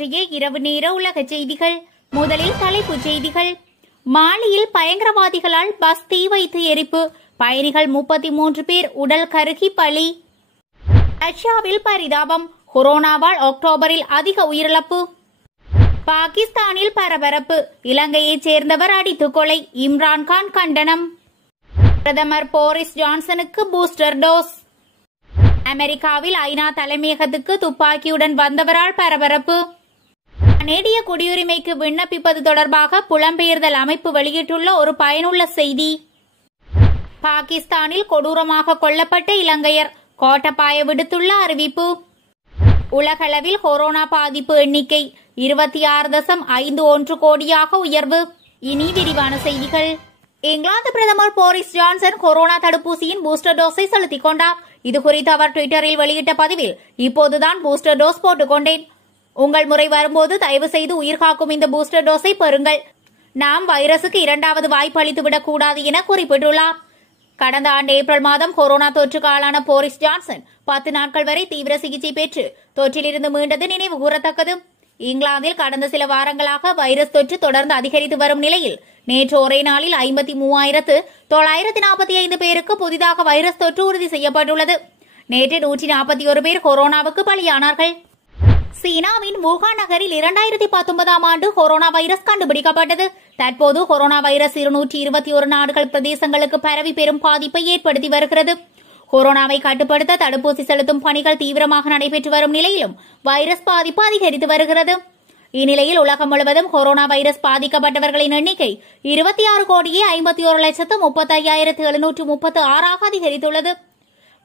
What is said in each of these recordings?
இன்றைய இரவு நேர உலக செய்திகள். முதலில் தலைப்புச் செய்திகள். மாலியில் பயங்கரவாதிகளால் பஸ் தீ வைத்து எரிப்பு, பயணிகள் 33 பேர் உடல் கருகி பலி. ரஷ்யாவில் பரிதாபம், கொரோனாவால் அக்டோபரில் அதிக உயிரிழப்பு. பாகிஸ்தானில் பரபரப்பு, இலங்கையைச் சேர்ந்தவர் அடித்துக் கொலை, இம்ரான்கான் கண்டனம். பிரதமர் போரிஸ் ஜான்சனுக்கு பூஸ்டர் டோஸ். அமெரிக்காவில் ஐநா தலைமையகத்துக்கு துப்பாக்கியுடன் வந்தவரால் பரபரப்பு. கனேடிய குடியுரிமைக்கு விண்ணப்பிப்பது தொடர்பாக புலம்பெயர்தல் அமைப்பு வெளியிட்டுள்ள ஒரு பயனுள்ள செய்தி. பாகிஸ்தானில் கொடூரமாக கொல்லப்பட்ட இலங்கையர், கோட்டபாய விடுத்துள்ள அறிவிப்பு. உலகளவில் கொரோனா பாதிப்பு எண்ணிக்கை 26.51 கோடியாக உயர்வு. இனி விரிவான செய்திகள். இங்கிலாந்து பிரதமர் போரிஸ் ஜான்சன் கொரோனா தடுப்பூசியின் பூஸ்டர் டோஸை செலுத்திக் கொண்டார். இதுகுறித்து அவர் ட்விட்டரில் வெளியிட்ட பதிவில், இப்போதுதான் பூஸ்டர் டோஸ் போட்டுக் கொண்டேன். உங்கள் முறை வரும்போது தயவு செய்து உயிர்காக்கும் இந்த பூஸ்டர் டோஸை பெறுங்கள். நாம் வைரசுக்கு இரண்டாவது வாய்ப்பு அளித்துவிடக் கூடாது என குறிப்பிட்டுள்ளார். கடந்த ஆண்டு ஏப்ரல் மாதம் கொரோனா தொற்றுக்கு ஆளான போரிஸ் ஜான்சன் 10 நாட்கள் வரை தீவிர சிகிச்சை பெற்று தொற்றிலிருந்து மீண்டது நினைவு கூறத்தக்கது. இங்கிலாந்தில் கடந்த சில வாரங்களாக வைரஸ் தொற்று தொடர்ந்து அதிகரித்து வரும் நிலையில் நேற்று ஒரே நாளில் 53,945 பேருக்கு புதிதாக வைரஸ் தொற்று உறுதி செய்யப்பட்டுள்ளது. நேற்று 141 பேர் கொரோனாவுக்கு பலியானார்கள். சீனாவின் வூகான் நகரில் 2019ஆம் ஆண்டு கொரோனா வைரஸ் கண்டுபிடிக்கப்பட்டது. தற்போது கொரோனா வைரஸ் 221 நாடுகள் பிரதேசங்களுக்கு பரவி பெரும் பாதிப்பை ஏற்படுத்தி வருகிறது. கொரோனாவை கட்டுப்படுத்த தடுப்பூசி செலுத்தும் பணிகள் தீவிரமாக நடைபெற்று வரும் நிலையிலும் வைரஸ் பாதிப்பு அதிகரித்து வருகிறது. இந்நிலையில் உலகம் முழுவதும் கொரோனா வைரஸ் பாதிக்கப்பட்டவர்களின் எண்ணிக்கை 26,51,35,736 அதிகரித்துள்ளது.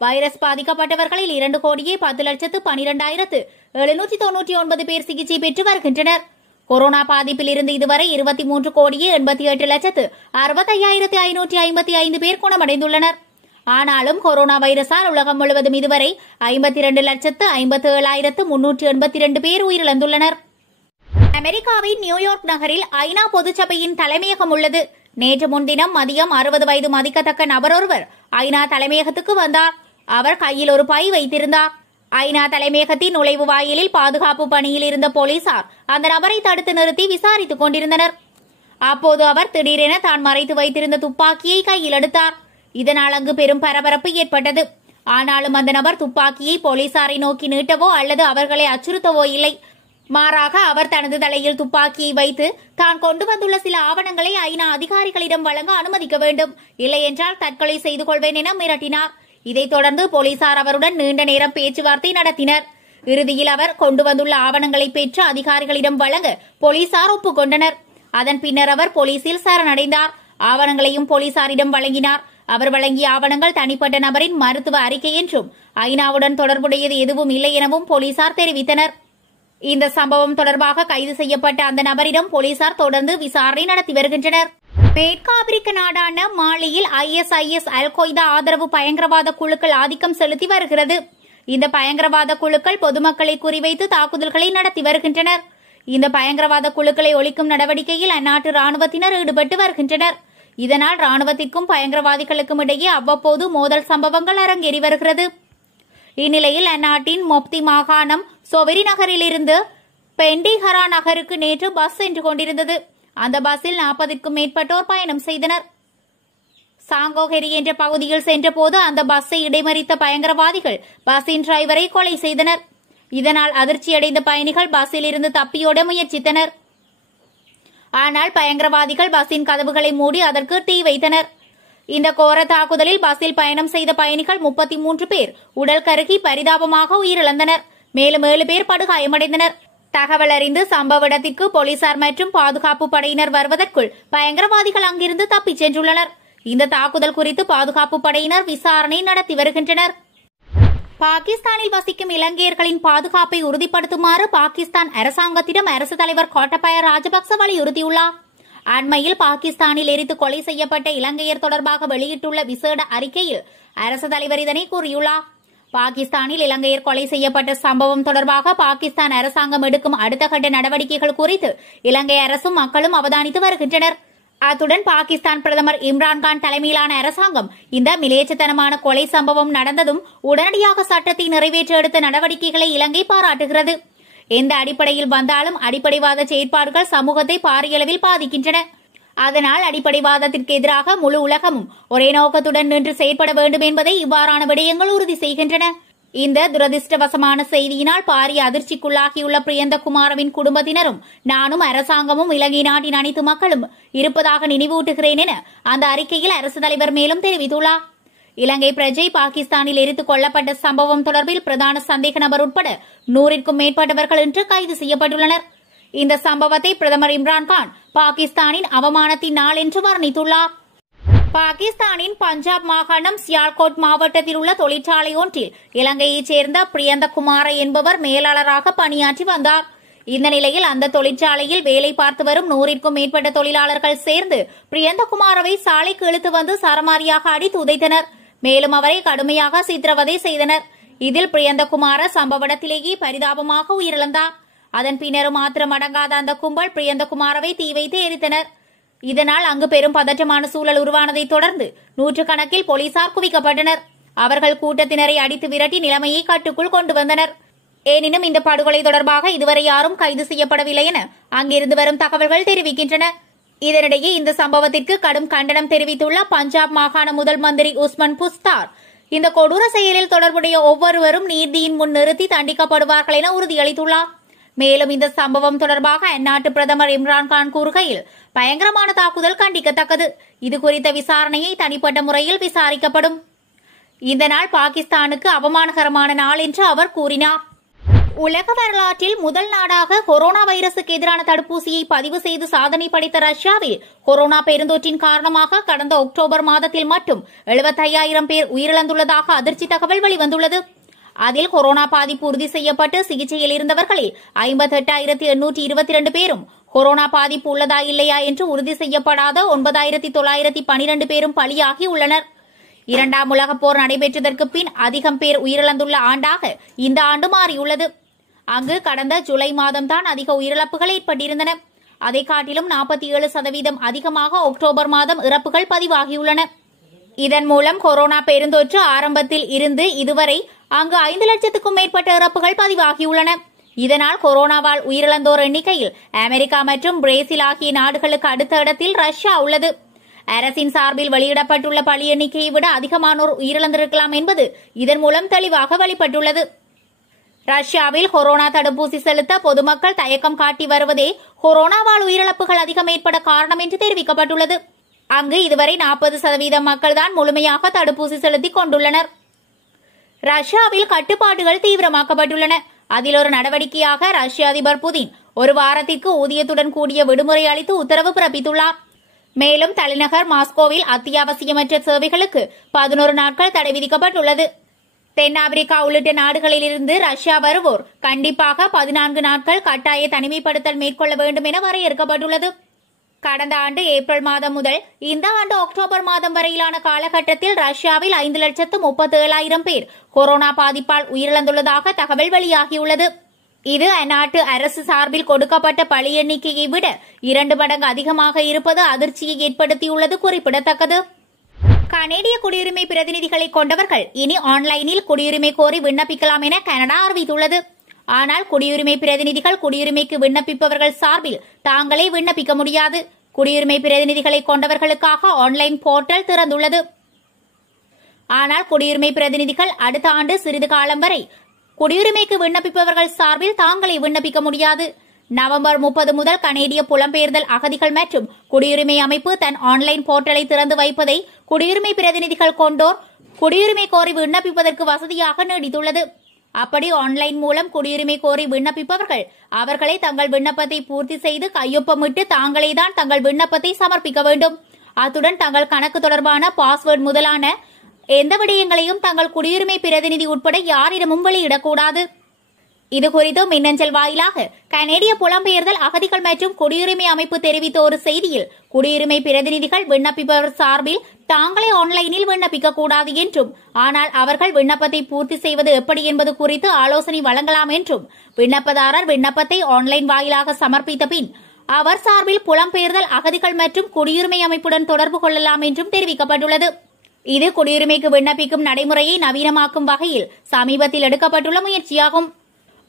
வைரஸ் பாதிக்கப்பட்டவர்களில் 2,10,12,799 பேர் சிகிச்சை பெற்று வருகின்றனர். கொரோனா பாதிப்பில் இருந்து இதுவரை 23,88,65,555 பேர் குணமடைந்துள்ளனர். ஆனாலும் கொரோனா வைரஸால் உலகம் முழுவதும் இதுவரை 52,57,382 பேர் உயிரிழந்துள்ளனர். அமெரிக்காவின் நியூயார்க் நகரில் ஐநா பொதுச்சபையின் தலைமையகம் உள்ளது. நேற்று முன்தினம் மதியம் 60 வயது மதிக்கத்தக்க நபர் ஒருவர் ஐநா தலைமையகத்துக்கு வந்தார். அவர் கையில் ஒரு பை வைத்திருந்தார். ஐநா தலைமையகத்தின் நுழைவு வாயிலில் பாதுகாப்பு பணியில் இருந்த போலீசார் அந்த நபரை தடுத்து நிறுத்தி விசாரித்துக் கொண்டிருந்தனர். அப்போது அவர் திடீரென தான் மறைத்து வைத்திருந்த துப்பாக்கியை கையில் எடுத்தார். இதனால் அங்கு பெரும் பரபரப்பு ஏற்பட்டது. ஆனாலும் அந்த நபர் துப்பாக்கியை போலீசாரை நோக்கி நீட்டவோ அல்லது அவர்களை அச்சுறுத்தவோ இல்லை. மாறாக அவர் தனது தலையில் துப்பாக்கியை வைத்து தான் கொண்டு வந்துள்ள சில ஆவணங்களை ஐநா அதிகாரிகளிடம் வழங்க அனுமதிக்க வேண்டும், இல்லையென்றால் தற்கொலை செய்து கொள்வேன் என மிரட்டினார். இதைத் தொடர்ந்து போலீசார் அவருடன் நீண்ட நேரம் பேச்சுவார்த்தை நடத்தினர். இறுதியில் அவர் கொண்டு வந்துள்ள ஆவணங்களை பெற்று அதிகாரிகளிடம் வழங்க போலீசார் ஒப்புக்கொண்டனர். அதன் பின்னர் அவர் போலீசில் சரணடைந்தார். ஆவணங்களையும் போலீசாரிடம் வழங்கினார். அவர் வழங்கிய ஆவணங்கள் தனிப்பட்ட நபரின் மருத்துவ அறிக்கை என்றும் ஐநாவுடன் தொடர்புடையது எதுவும் இல்லை எனவும் போலீசார் தெரிவித்தனர். இந்த சம்பவம் தொடர்பாக கைது செய்யப்பட்ட அந்த நபரிடம் போலீசார் தொடர்ந்து விசாரணை நடத்தி வருகின்றனர். மேற்கு ஆப்பிரிக்க நாடான மாலியில் ISIS அல் கொய்தா ஆதரவு பயங்கரவாத குழுக்கள் ஆதிக்கம் செலுத்தி வருகிறது. இந்த பயங்கரவாத குழுக்கள் பொதுமக்களை குறிவைத்து தாக்குதல்களை நடத்தி வருகின்றனர். இந்த பயங்கரவாத குழுக்களை ஒழிக்கும் நடவடிக்கையில் அந்நாட்டு ராணுவத்தினர் ஈடுபட்டு வருகின்றனர். இதனால் ராணுவத்திற்கும் பயங்கரவாதிகளுக்கும் இடையே அவ்வப்போது மோதல் சம்பவங்கள் அரங்கேறி வருகிறது. இந்நிலையில் அந்நாட்டின் மொப்தி மாகாணம் சொவெரி நகரில் இருந்து பெண்டிஹரா நகருக்கு நேற்று பஸ் சென்று கொண்டிருந்தது. அந்த பஸ்ஸில் 40க்கும் மேற்பட்டோர் பயணம் செய்தனர். சாங்கோஹெரி என்ற பகுதியில் சென்றபோது அந்த பஸ்ஸை இடைமறித்த பயங்கரவாதிகள் பஸ்ஸின் டிரைவரை கொலை செய்தனர். இதனால் அதிர்ச்சியடைந்த பயணிகள் பஸ்ஸில் இருந்து தப்பியோட முயற்சித்தனர். ஆனால் பயங்கரவாதிகள் பஸ்ஸின் கதவுகளை மூடி அதற்கு தீ வைத்தனர். இந்த கோர தாக்குதலில் பஸ்ஸில் பயணம் செய்த பயணிகள் 33 பேர் உடல் கருகி பரிதாபமாக உயிரிழந்தனர். மேலும் 7 பேர் படுகாயமடைந்தனர். தகவல் அறிந்து சம்பவ இடத்திற்கு போலீசார் மற்றும் பாதுகாப்பு படையினர் வருவதற்குள் பயங்கரவாதிகள் அங்கிருந்து தப்பிச் சென்றுள்ளனர். இந்த தாக்குதல் குறித்து பாதுகாப்பு படையினர் விசாரணை நடத்தி வருகின்றனர். பாகிஸ்தானில் வசிக்கும் இலங்கையர்களின் பாதுகாப்பை உறுதிப்படுத்துமாறு பாகிஸ்தான் அரசாங்கத்திடம் அரசு தலைவர் கோட்டபாய ராஜபக்ச வலியுறுத்தியுள்ளார். அண்மையில் பாகிஸ்தானில் எரித்து கொலை செய்யப்பட்ட இலங்கையர் தொடர்பாக வெளியிட்டுள்ள விசேட அறிக்கையில் அரசு தலைவர் இதனை கூறியுள்ளார். பாகிஸ்தானில் இலங்கையர் கொலை செய்யப்பட்ட சம்பவம் தொடர்பாக பாகிஸ்தான் அரசாங்கம் எடுக்கும் அடுத்த கட்ட நடவடிக்கைகள் குறித்து இலங்கை அரசும் மக்களும் அவதானித்து வருகின்றனர். அத்துடன் பாகிஸ்தான் பிரதமர் இம்ரான்கான் தலைமையிலான அரசாங்கம் இந்த மிலேச்சத்தனமான கொலை சம்பவம் நடந்ததும் உடனடியாக சட்டத்தை நிறைவேற்ற எடுத்த நடவடிக்கைகளை இலங்கை பாராட்டுகிறது. எந்த அடிப்படையில் வந்தாலும் அடிப்படைவாத செயற்பாடுகள் சமூகத்தை பாரியளவில் பாதிக்கின்றன. அதனால் அடிப்படைவாதத்திற்கு எதிராக முழு உலகமும் ஒரே நோக்கத்துடன் நின்று செயற்பட வேண்டும் என்பதை இவ்வாறான விடயங்கள் உறுதி செய்கின்றன. இந்த துரதிருஷ்டவசமான செய்தியினால் பாரிய அதிர்ச்சிக்குள்ளாகியுள்ள பிரியந்தகுமாரவின் குடும்பத்தினரும் நானும் அரசாங்கமும் இலங்கை நாட்டின் அனைத்து மக்களும் இருப்பதாக நினைவூட்டுகிறேன் என அந்த அறிக்கையில் அரசு தலைவர் மேலும் தெரிவித்துள்ளார். இலங்கை பிரஜை பாகிஸ்தானில் எரித்துக் கொல்லப்பட்ட சம்பவம் தொடர்பில் பிரதான சந்தேக நபர் உட்பட 100ற்கும் மேற்பட்டவர்கள் இன்று கைது செய்யப்பட்டுள்ளனர். இந்த சம்பவத்தை பிரதமர் இம்ரான்கான் பாகிஸ்தானின் அவமானத்தின் நாள் என்று வர்ணித்துள்ளார். பாகிஸ்தானின் பஞ்சாப் மாகாணம் சியால்கோட் மாவட்டத்தில் உள்ள தொழிற்சாலை ஒன்றில் இலங்கையைச் சேர்ந்த பிரியந்தகுமார என்பவர் மேலாளராக பணியாற்றி வந்தார். இந்த நிலையில் அந்த தொழிற்சாலையில் வேலை பார்த்து வரும் 100ற்கும் மேற்பட்ட தொழிலாளர்கள் சேர்ந்து பிரியந்தகுமாரவை சாலைக்கு இழுத்து வந்து சரமாரியாக அடித்து உதைத்தனர். மேலும் அவரை கடுமையாக சித்திரவதை செய்தனர். இதில் பிரியந்தகுமார சம்பவ இடத்திலேயே பரிதாபமாக உயிரிழந்தார். அதன் பின்னரும் மாத்திரம் அடங்காத அந்த கும்பல் பிரியந்தகுமாரவை தீ வைத்து எரித்தனர். இதனால் அங்கு பெரும் பதற்றமான சூழல் உருவானதை தொடர்ந்து நூற்றுக்கணக்கில் போலீசார் குவிக்கப்பட்டனர். அவர்கள் கூட்டத்தினரை அடித்து விரட்டி நிலைமையை கட்டுக்குள் கொண்டு வந்தனர். எனினும் இந்த படுகொலை தொடர்பாக இதுவரை யாரும் கைது செய்யப்படவில்லை என அங்கிருந்து வரும் தகவல்கள் தெரிவிக்கின்றன. இதனிடையே இந்த சம்பவத்திற்கு கடும் கண்டனம் தெரிவித்துள்ள பஞ்சாப் மாகாண முதல் மந்திரி உஸ்மான் புஸ்தார் இந்த கொடூர செயலில் தொடர்புடைய ஒவ்வொருவரும் நீதியின் முன் நிறுத்தி தண்டிக்கப்படுவார்கள் என உறுதியளித்துள்ளார். மேலும் இந்த சம்பவம் தொடர்பாக அந்நாட்டு பிரதமர் இம்ரான்கான் கூறுகையில் பயங்கரமான தாக்குதல் கண்டிக்கத்தக்கது. இதுகுறித்த விசாரணையை தனிப்பட்ட முறையில் விசாரிக்கப்படும். இந்த நாள் பாகிஸ்தானுக்கு அவமானகரமான நாள் என்று அவர் கூறினார். உலக வரலாற்றில் முதல் நாடாக கொரோனா வைரசுக்கு எதிரான தடுப்பூசியை பதிவு செய்து சாதனை படைத்த ரஷ்யாவில் கொரோனா பெருந்தொற்றின் காரணமாக கடந்த அக்டோபர் மாதத்தில் மட்டும் 75,000 பேர் உயிரிழந்துள்ளதாக அதிர்ச்சி தகவல் வெளிவந்துள்ளது. அதில் கொரோனா பாதிப்பு உறுதி செய்யப்பட்டு சிகிச்சையில் இருந்தவர்களில் 58,822 பேரும் கொரோனா பாதிப்பு உள்ளதா இல்லையா என்று உறுதி செய்யப்படாத 9,912 பேரும் பலியாகி உள்ளனர். 2ஆம் உலகப் போர் நடைபெற்றதற்கு பின் அதிகம் பேர் உயிரிழந்துள்ள ஆண்டாக இந்த ஆண்டு மாறியுள்ளது. அங்கு கடந்த ஜூலை மாதம்தான் அதிக உயிரிழப்புகள் ஏற்பட்டிருந்தன. அதை காட்டிலும் 47% அதிகமாக அக்டோபர் மாதம் இறப்புகள் பதிவாகியுள்ளன. இதன் மூலம் கொரோனா பெருந்தொற்று ஆரம்பத்தில் இருந்து இதுவரை அங்கு 5 லட்சத்துக்கும் மேற்பட்ட இறப்புகள் பதிவாகியுள்ளன. இதனால் கொரோனாவால் உயிரிழந்தோர் எண்ணிக்கையில் அமெரிக்கா மற்றும் பிரேசில் ஆகிய நாடுகளுக்கு அடுத்த இடத்தில் ரஷ்யா உள்ளது. அரசின் சார்பில் வெளியிடப்பட்டுள்ள பலி எண்ணிக்கையை விட அதிகமானோர் உயிரிழந்திருக்கலாம் என்பது இதன் மூலம் தெளிவாக வெளிப்பட்டுள்ளது. ரஷ்யாவில் கொரோனா தடுப்பூசி செலுத்த பொதுமக்கள் தயக்கம் காட்டி வருவதே கொரோனாவால் உயிரிழப்புகள் அதிகம் ஏற்பட காரணம் என்று தெரிவிக்கப்பட்டுள்ளது. அங்கு இதுவரை 40% மக்கள்தான் முழுமையாக தடுப்பூசி செலுத்திக் கொண்டுள்ளனர். ரஷ்யாவில் கட்டுப்பாடுகள் தீவிரமாக்கப்பட்டுள்ளன. அதில் ஒரு நடவடிக்கையாக ரஷ்ய அதிபர் புதின் ஒரு வாரத்திற்கு ஊதியத்துடன் கூடிய விடுமுறை அளித்து உத்தரவு பிறப்பித்துள்ளார். மேலும் தலைநகர் மாஸ்கோவில் அத்தியாவசியமற்ற சேவைகளுக்கு 11 நாட்கள் தடை விதிக்கப்பட்டுள்ளது. தென்னாப்பிரிக்கா உள்ளிட்ட நாடுகளிலிருந்து ரஷ்யா வருவோர் கண்டிப்பாக 14 நாட்கள் கட்டாய தனிமைப்படுத்தல் மேற்கொள்ள வேண்டும் என வரையறுக்கப்பட்டுள்ளது. கடந்த ஆண்டு ஏப்ரல் மாதம் முதல் இந்த ஆண்டு அக்டோபர் மாதம் வரையிலான காலகட்டத்தில் ரஷ்யாவில் 5,37,000 பேர் கொரோனா பாதிப்பால் உயிரிழந்துள்ளதாக தகவல் வெளியாகியுள்ளது. இது அந்நாட்டு அரசு சார்பில் கொடுக்கப்பட்ட பலி எண்ணிக்கையை விட 2 மடங்கு அதிகமாக இருப்பது அதிர்ச்சியை ஏற்படுத்தியுள்ளது குறிப்பிடத்தக்கது. கனேடிய குடியுரிமை பிரதிநிதிகளை கொண்டவர்கள் இனி ஆன்லைனில் குடியுரிமை கோரி விண்ணப்பிக்கலாம் என கனடா அறிவித்துள்ளது. ஆனால் குடியுரிமை பிரதிநிதிகள் குடியுரிமைக்கு விண்ணப்பிப்பவர்கள் சார்பில் தாங்களே விண்ணப்பிக்க முடியாது. குடியுரிமை பிரதிநிதிகளை கொண்டவர்களுக்காக ஆன்லைன் போர்ட்டல் திறந்துள்ளது. ஆனால் குடியுரிமை பிரதிநிதிகள் அடுத்த ஆண்டு சிறிது காலம் வரை குடியுரிமைக்கு விண்ணப்பிப்பவர்கள் சார்பில் தாங்களே விண்ணப்பிக்க முடியாது. நவம்பர் 30 முதல் கனேடிய புலம்பெயர்தல் அகதிகள் மற்றும் குடியுரிமை அமைப்பு தன் ஆன்லைன் போர்ட்டலை திறந்து வைப்பதை குடியுரிமை பிரதிநிதிகள் கொண்டோர் குடியுரிமை கோரி விண்ணப்பிப்பதற்கு வசதியாக நீடித்துள்ளது. அப்படி ஆன்லைன் மூலம் குடியுரிமை கோரி விண்ணப்பிப்பவர்கள் அவர்களை தங்கள் விண்ணப்பத்தை பூர்த்தி செய்து கையொப்பமிட்டு தாங்களேதான் தங்கள் விண்ணப்பத்தை சமர்ப்பிக்க வேண்டும். அத்துடன் தங்கள் கணக்கு தொடர்பான பாஸ்வேர்டு முதலான எந்த விடயங்களையும் தங்கள் குடியுரிமை பிரதிநிதி உட்பட யாரிடமும் வெளியிடக்கூடாது. இதுகுறித்து மின்னஞ்சல் வாயிலாக கனேடிய புலம்பெயர்தல் அகதிகள் மற்றும் குடியுரிமை அமைப்பு தெரிவித்த ஒரு செய்தியில் குடியுரிமை பிரதிநிதிகள் விண்ணப்பிப்பவர் சார்பில் தாங்களே ஆன்லைனில் விண்ணப்பிக்கக்கூடாது என்றும், ஆனால் அவர்கள் விண்ணப்பத்தை பூர்த்தி செய்வது எப்படி என்பது குறித்து ஆலோசனை வழங்கலாம் என்றும், விண்ணப்பதாரர் விண்ணப்பத்தை ஆன்லைன் வாயிலாக சமர்ப்பித்த பின் அவர் சார்பில் புலம்பெயர்தல் அகதிகள் மற்றும் குடியுரிமை அமைப்புடன் தொடர்பு கொள்ளலாம் என்றும் தெரிவிக்கப்பட்டுள்ளது. இது குடியுரிமைக்கு விண்ணப்பிக்கும் நடைமுறையை நவீனமாக்கும் வகையில் சமீபத்தில் எடுக்கப்பட்டுள்ள முயற்சியாகும்.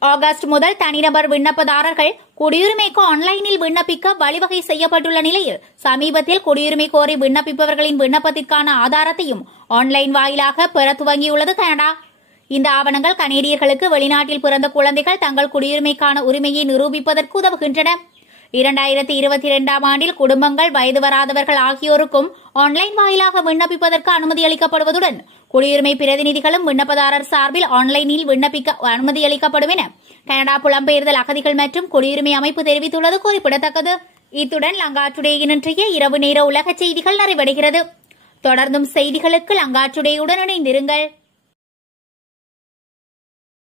ஆகஸ்ட் முதல் தனிநபர் விண்ணப்பதாரர்கள் குடியுரிமைக்கு ஆன்லைனில் விண்ணப்பிக்க வழிவகை செய்யப்பட்டுள்ள நிலையில் சமீபத்தில் குடியுரிமை கோரி விண்ணப்பிப்பவர்களின் விண்ணப்பத்திற்கான ஆதாரத்தையும் ஆன்லைன் வாயிலாக பெற துவங்கியுள்ளது கனடா. இந்த ஆவணங்கள் கனேடியர்களுக்கு வெளிநாட்டில் பிறந்த குழந்தைகள் தங்கள் குடியுரிமைக்கான உரிமையை நிரூபிப்பதற்கு உதவுகின்றன. 2022ஆம் ஆண்டில் குடும்பங்கள், வயது வராதவர்கள் ஆகியோருக்கும் ஆன்லைன் வாயிலாக விண்ணப்பிப்பதற்கு அனுமதி அளிக்கப்படுவதுடன் குடியுரிமை பிரதிநிதிகளும் விண்ணப்பதாரர் சார்பில் ஆன்லைனில் விண்ணப்பிக்க அனுமதி அளிக்கப்படும் என கனடா புலம்பெயர்தல் அகதிகள் மற்றும் குடியுரிமை அமைப்பு தெரிவித்துள்ளது குறிப்பிடத்தக்கது. இத்துடன் லங்கா டுடேயின் இன்றைய இரவு நேர உலக செய்திகள் நிறைவடைகிறது. தொடர்ந்தும் செய்திகளுக்கு லங்கா டுடேயுடன் இணைந்திருங்கள்.